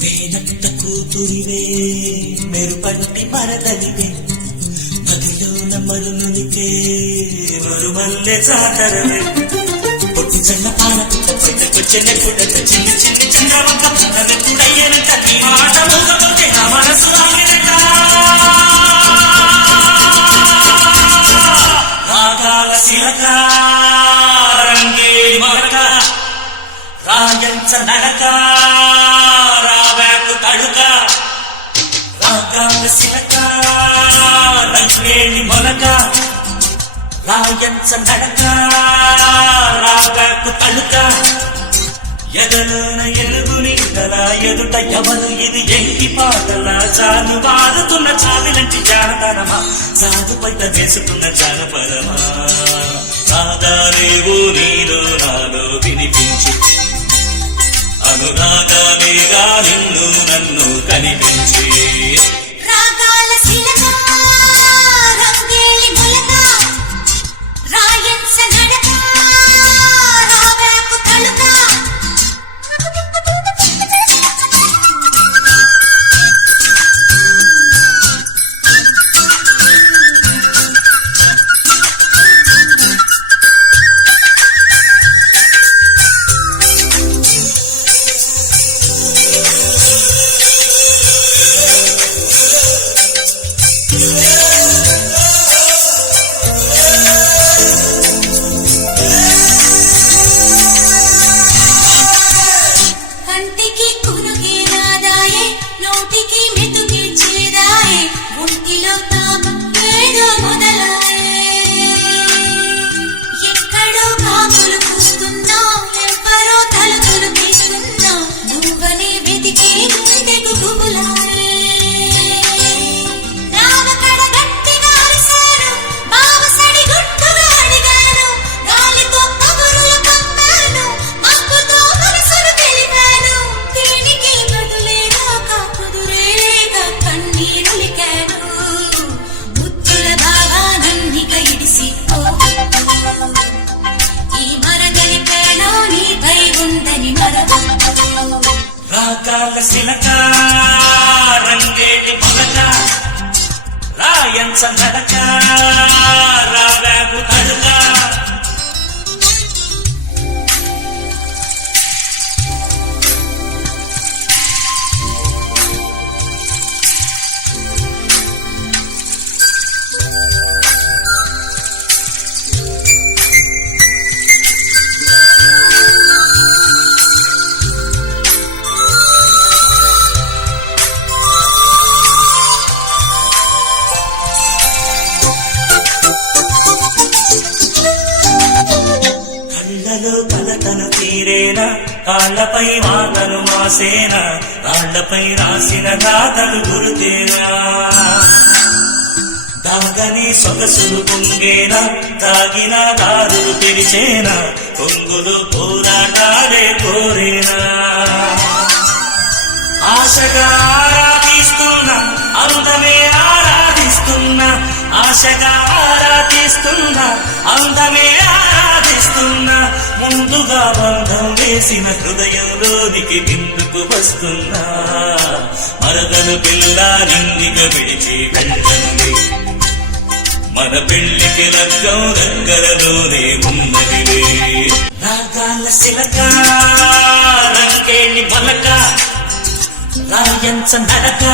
మేనత్త కూతురివే మెరుపంటి మరదలివే మదిలోన మరునునికే మరుమల్లె జాతరవే పొట్టి జల్ల పాన చెన్నె పుట్టత చిన్ని చిన్ని చంద్రవంక పుట్టదెప్పుడయ్యేన తల్లి మాట మూగపోతే నా మనసు ఆగినట రాగాల శిలక రంగేడి మొలక రాయంచ నడక రావేకు తడుక రాగాల శిలక రంగేడి మొలక రాయంచ నడక రావేకు తడుక ఎదలోన ఎలుగుని తల ఎదుట ఎవరు ఇది ఎంకి పాటల చాలు వాడుతున్న చావిలంటి జానతనమా సాధు పైత వేసుకున్న జానపదమా రాగాలేవో నీలో నాలో వినిపించు అనురాగాలేగా నిన్ను నన్ను కనిపించి రాగాల శిలక రంగేలి మొలక రాయంచ నడక రావేకు తడుక కంటికి కునుకే రాదాయే నోటికి మెతుకి చేదాయే ఒంటిలో తాపం ఏదో మొదలాయే ఎక్కడో కాకులు కూస్తున్నా ఎవ్వరో తలుపులు తీస్తున్నా నువ్వనే వెతికే గుండెకు గుబులాయే రామకడ గట్టిగా అరిశారు బావసడి గుట్టుగా అడిగాను గాలితో కబురులు పంపాను మబ్బుతో మనసును తెలిపాను దీనికి బదులేగాక కుదురేలేక కన్నీరులికాను ముద్దుల భావానన్నిక ఇడిసి ఈ మరగలి పేలో నీపై ఉందని మరవద్దు రాగాల శిలక రంగేటి మొలక రాయంచ నడక రావేకు తడుక కళ్ళలో కలతను తీరేనా కాళ్లపై మాటలు మాసేనా రాళ్లపై రాసిన గాథలు గురుతేనా దాగని సొగసులు పొంగేనా తాగిన దారులు తెరిచేనా పొంగులు పోరాటాలే కోరేనా ఆశగా ఆరాధిస్తున్నా అందమే ఆరాధిస్తున్నా ఆశగా ఆరాధిస్తున్నా అందమే ఆరాధిస్తున్నా ముందుగా బంధం వేసిన హృదయంలోనికి బిందుకు వస్తున్నా మరదలు పిల్ల నిందిక విడిచి వెళ్ళనులే మన పెళ్లికి లగ్గం దగ్గరలోనే ఉన్నదిలే రాగాల శిలక రంగేలి మొలక రాయంచ నడక